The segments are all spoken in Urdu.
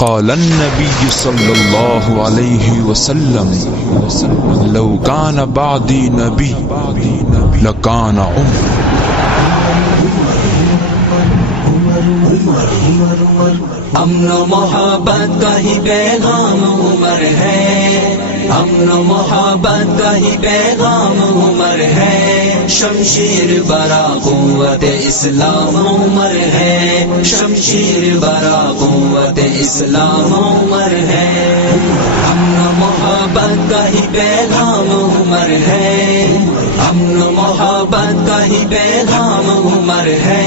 قال النبي صلى الله عليه وسلم لو كان بعدي نبي لكان عمر. امن و محبت کا ہی پیغام عمر ہے، امن و محبت کا ہی پیغام عمر ہے، شمشیر برا قوت اسلام عمر ہے، شمشیر برا قوت اسلام عمر ہے، امن و محبت کا ہی پیغام عمر ہے، امن و محبت کا ہی پیغام عمر ہے،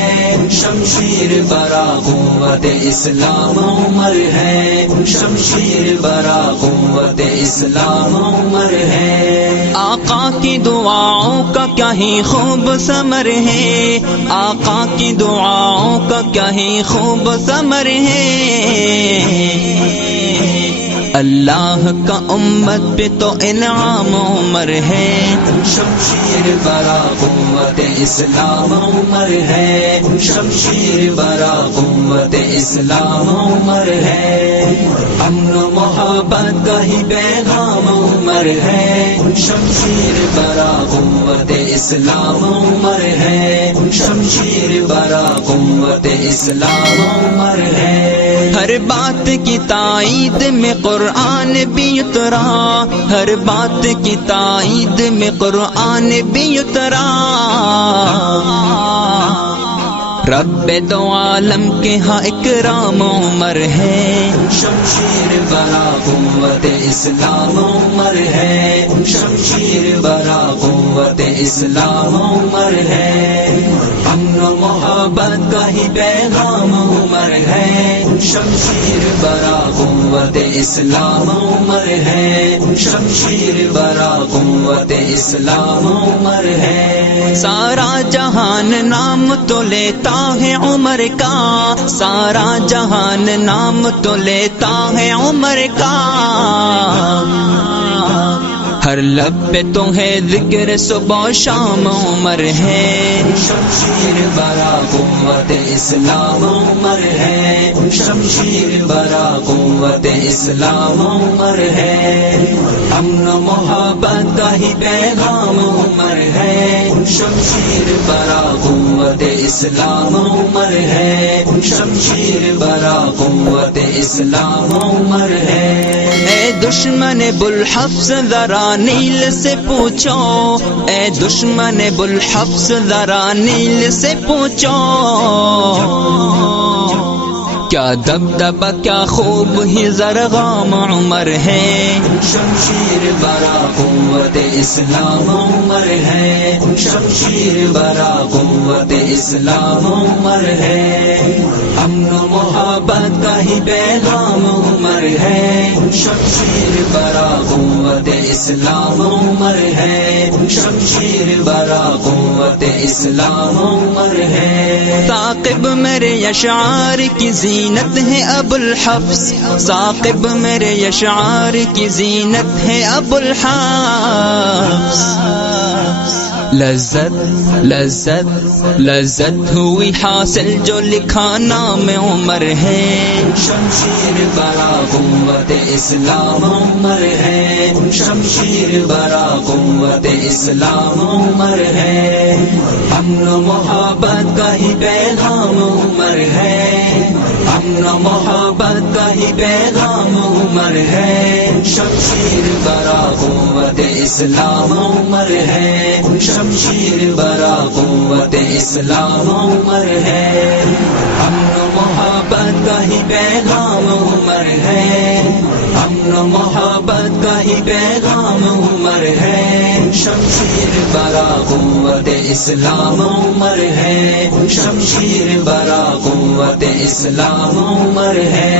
شمشیر برا قوت اسلام عمر ہے، شمشیر برا قوت اسلام عمر ہے. آقا کی دعاؤں کا کیا ہی خوب ثمر ہے، آقا کی دعاؤں کا کیا ہی خوب ثمر ہے، اللہ کا امت پہ تو انعام عمر ہے، شمشیر برا قوت اسلام عمر ہے، شمشیر برا قوت اسلام عمر ہے، امن و محبت کا ہی پیغام عمر ہے، شمشیر برا قوت اسلام عمر ہے، شمشیر برا قوت اسلام عمر ہے. ہر بات کی تائید میں قرآن بھی اترا، ہر بات کی تائید میں قرآن بھی اترا، رب دو عالم کے ہاں اکرام عمر ہے، شمشیر برا قوت اسلام عمر ہے، شمشیر برا قوت اسلام عمر ہے، امن و محبت کا ہی پیغام عمر ہے، شمشیر برا قوت اسلام عمر ہے، شمشیر برا قوت اسلام عمر ہے. سارا جہان نام تو لیتا ہے عمر کا، سارا جہان نام تو لیتا ہے عمر کا، ہر لب پہ تو ہے ذکر صبح و شام عمر ہے، شمشیر برا قوت اسلام عمر ہے، شمشیر برا قوت اسلام عمر ہے، امن و محبت کا ہی پیغام عمر ہے، شمشیر برا قوت اسلام عمر ہے، شمشیر برا قوت اسلام عمر ہے. اے دشمن بلحفظ ذرا نیل سے پوچھو، اے دشمن بلحفظ ذرا نیل سے پوچھو، کیا دبدبہ کیا خوب ہی زرغام عمر ہے، شمشیر برا قوت اسلام عمر ہے، شمشیر برا قوت اسلام عمر ہے، امن و محبت کا ہی پیغام عمر ہے، شمشیر برا قوت اسلام عمر ہے، شمشیر برا قوت اسلام عمر ہے. ثاقب میرے اشعار کی زینت ہے ابو الحفظ، ثاقب میرے اشعار کی زینت ہے ابو الحفظ، لذت لذت لذت ہوئی حاصل جو لکھا نام عمر ہے، شمشیر برا قوت اسلام عمر ہے، شمشیر برا قوت اسلام عمر ہے، امن و محبت کا ہی پیغام عمر ہے، امن و محبت کا ہی پیغام عمر ہے، شمشیر برا قوت اسلام عمر ہے، شمشیر برا قوت اسلام عمر ہے، امن و محبت کا ہی پیغام عمر ہے، امن و محبت کا ہی پیغام عمر ہے، شمشیر برا قوت اسلام عمر ہے، شمشیر برا قوت اسلام عمر ہے.